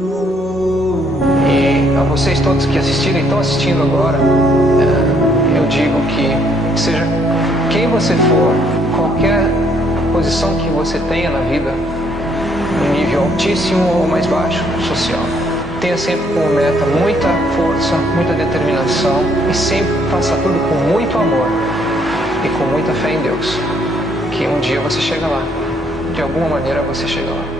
E a vocês todos que assistiram e estão assistindo agora, eu digo que seja quem você for, qualquer posição que você tenha na vida, no nível altíssimo ou mais baixo, social, tenha sempre como meta muita força, muita determinação e sempre faça tudo com muito amor e com muita fé em Deus, que um dia você chega lá, de alguma maneira você chega lá.